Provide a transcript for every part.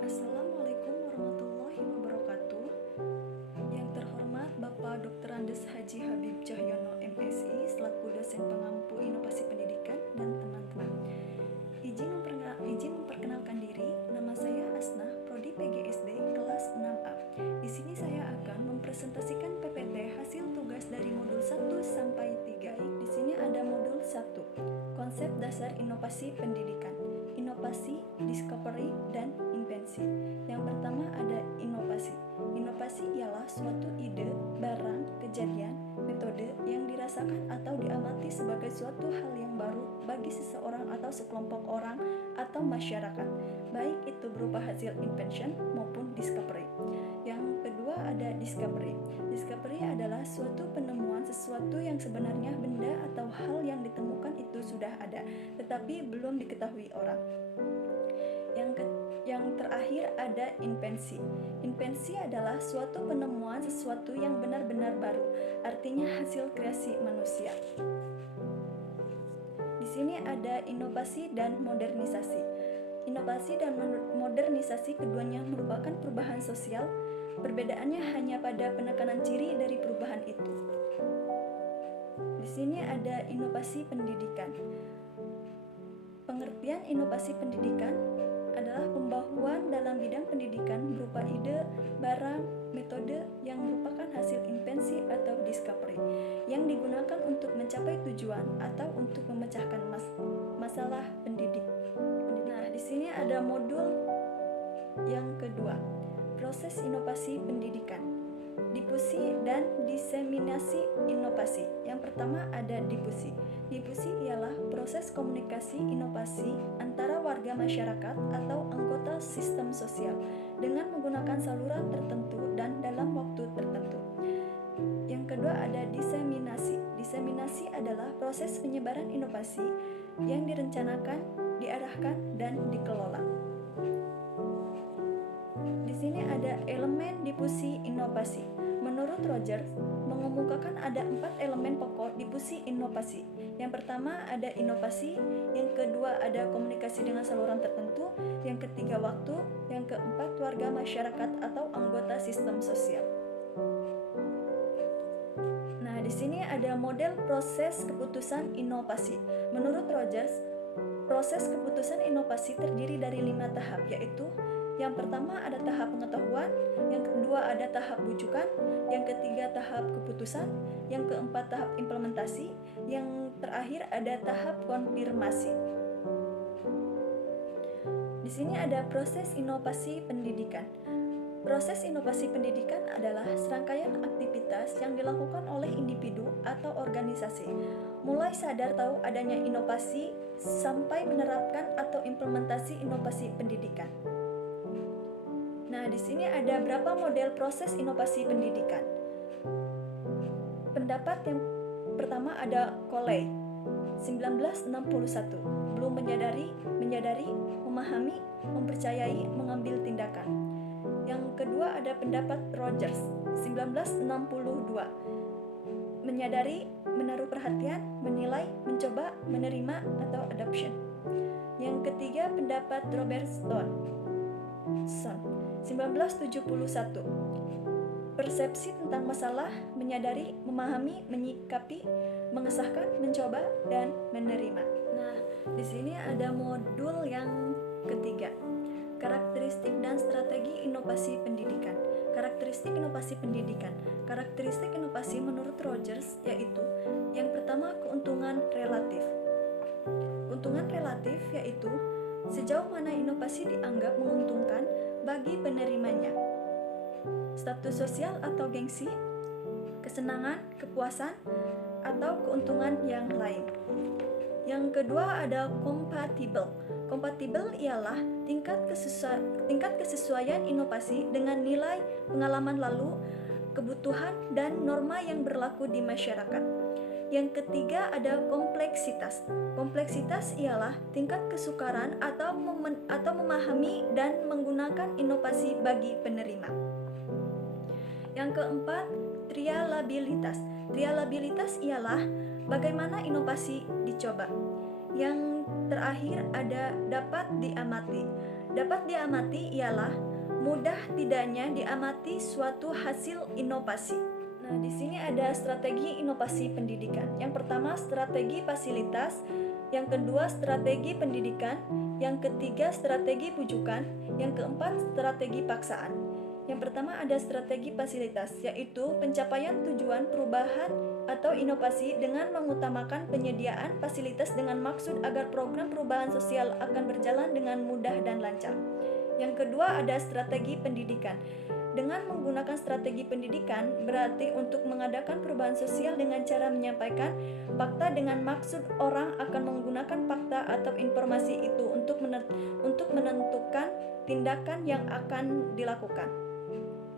Assalamualaikum warahmatullahi wabarakatuh. Yang terhormat Bapak Dr. Andes Haji Habib Cahyono MSI selaku dosen pengampu inovasi pendidikan dan teman-teman. Izin memperkenalkan diri, nama saya Asnah, Prodi PGSD kelas 6A. Di sini saya akan mempresentasikan PPT hasil tugas dari modul 1 sampai 3. Di sini ada modul 1, konsep dasar inovasi pendidikan, inovasi, discovery, dan invensi. Yang pertama ada inovasi. Inovasi ialah suatu ide, barang, kejadian, metode yang dirasakan atau diamati sebagai suatu hal yang baru bagi seseorang atau sekelompok orang atau masyarakat, baik itu berupa hasil invention maupun discovery. Yang kedua ada discovery. Discovery adalah suatu penemuan sesuatu yang sebenarnya benda atau hal yang ditemukan itu sudah ada, tetapi belum diketahui orang. Yang terakhir ada invensi. Invensi adalah suatu penemuan sesuatu yang benar-benar baru, artinya hasil kreasi manusia. Di sini ada inovasi dan modernisasi. Inovasi dan modernisasi keduanya merupakan perubahan sosial. Perbedaannya hanya pada penekanan ciri dari perubahan itu. Di sini ada inovasi pendidikan. Pengertian inovasi pendidikan adalah pembaharuan dalam bidang pendidikan berupa ide, barang, metode yang merupakan hasil invensi atau discovery yang digunakan untuk mencapai tujuan atau untuk memecahkan masalah pendidik. Nah, di sini ada modul yang kedua, proses inovasi pendidikan, difusi dan diseminasi inovasi. Yang pertama ada difusi. Difusi ialah proses komunikasi inovasi antara warga masyarakat atau anggota sistem sosial dengan menggunakan saluran tertentu dan dalam waktu tertentu. Yang kedua ada diseminasi. Diseminasi adalah proses penyebaran inovasi yang direncanakan, diarahkan, dan dikelola. Di sini ada elemen difusi inovasi. Menurut Rogers, mengemukakan ada 4 elemen pokok difusi inovasi. Yang pertama ada inovasi, yang kedua ada komunikasi dengan saluran tertentu, yang ketiga waktu, yang keempat warga masyarakat atau anggota sistem sosial. Nah, di sini ada model proses keputusan inovasi. Menurut Rogers, proses keputusan inovasi terdiri dari 5 tahap, yaitu yang pertama ada tahap pengetahuan, yang kedua ada tahap bujukan, yang ketiga tahap keputusan, yang keempat tahap implementasi, yang terakhir ada tahap konfirmasi. Di sini ada proses inovasi pendidikan. Proses inovasi pendidikan adalah serangkaian aktivitas yang dilakukan oleh individu atau organisasi, mulai sadar tahu adanya inovasi sampai menerapkan atau implementasi inovasi pendidikan. Nah, di sini ada berapa model proses inovasi pendidikan. Pendapat yang pertama ada Coley, 1961. Belum menyadari, memahami, mempercayai, mengambil tindakan. Yang kedua ada pendapat Rogers, 1962. Menyadari, menaruh perhatian, menilai, mencoba, menerima, atau adoption. Yang ketiga pendapat Robertson, 1971. Persepsi tentang masalah, menyadari, memahami, menyikapi, mengesahkan, mencoba, dan menerima. Nah, di sini ada modul yang ketiga, karakteristik dan strategi inovasi pendidikan. Karakteristik inovasi pendidikan. Karakteristik inovasi menurut Rogers yaitu yang pertama keuntungan relatif. Keuntungan relatif yaitu sejauh mana inovasi dianggap menguntungkan bagi penerimanya. Status sosial atau gengsi, kesenangan, kepuasan, atau keuntungan yang lain. Yang kedua ada kompatibel. Kompatibel ialah tingkat kesesuaian inovasi dengan nilai pengalaman lalu, kebutuhan, dan norma yang berlaku di masyarakat. Yang ketiga ada kompleksitas. Kompleksitas ialah tingkat kesukaran atau memahami dan menggunakan inovasi bagi penerima. Yang keempat, trialabilitas. Trialabilitas ialah bagaimana inovasi dicoba. Yang terakhir ada dapat diamati. dapat diamati ialah mudah tidaknya diamati suatu hasil inovasi. Nah, di sini ada strategi inovasi pendidikan. Yang pertama, strategi fasilitas. Yang kedua, strategi pendidikan. Yang ketiga, strategi bujukan. Yang keempat, strategi paksaan. Yang pertama ada strategi fasilitas, yaitu pencapaian tujuan perubahan atau inovasi dengan mengutamakan penyediaan fasilitas dengan maksud agar program perubahan sosial akan berjalan dengan mudah dan lancar. Yang kedua ada strategi pendidikan. Dengan menggunakan strategi pendidikan berarti untuk mengadakan perubahan sosial dengan cara menyampaikan fakta dengan maksud orang akan menggunakan fakta atau informasi itu untuk menentukan tindakan yang akan dilakukan.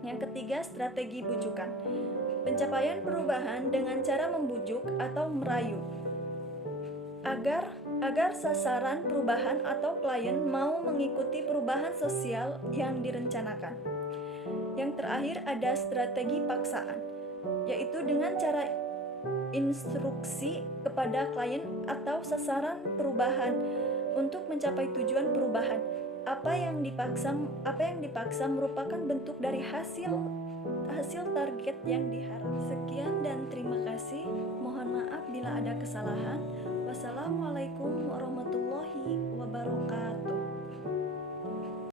Yang ketiga, strategi bujukan. Pencapaian perubahan dengan cara membujuk atau merayu agar sasaran perubahan atau klien mau mengikuti perubahan sosial yang direncanakan. Yang terakhir ada strategi paksaan, yaitu dengan cara instruksi kepada klien atau sasaran perubahan untuk mencapai tujuan perubahan. Apa yang dipaksa merupakan bentuk dari hasil target yang diharapkan. Sekian dan terima kasih. Mohon maaf bila ada kesalahan.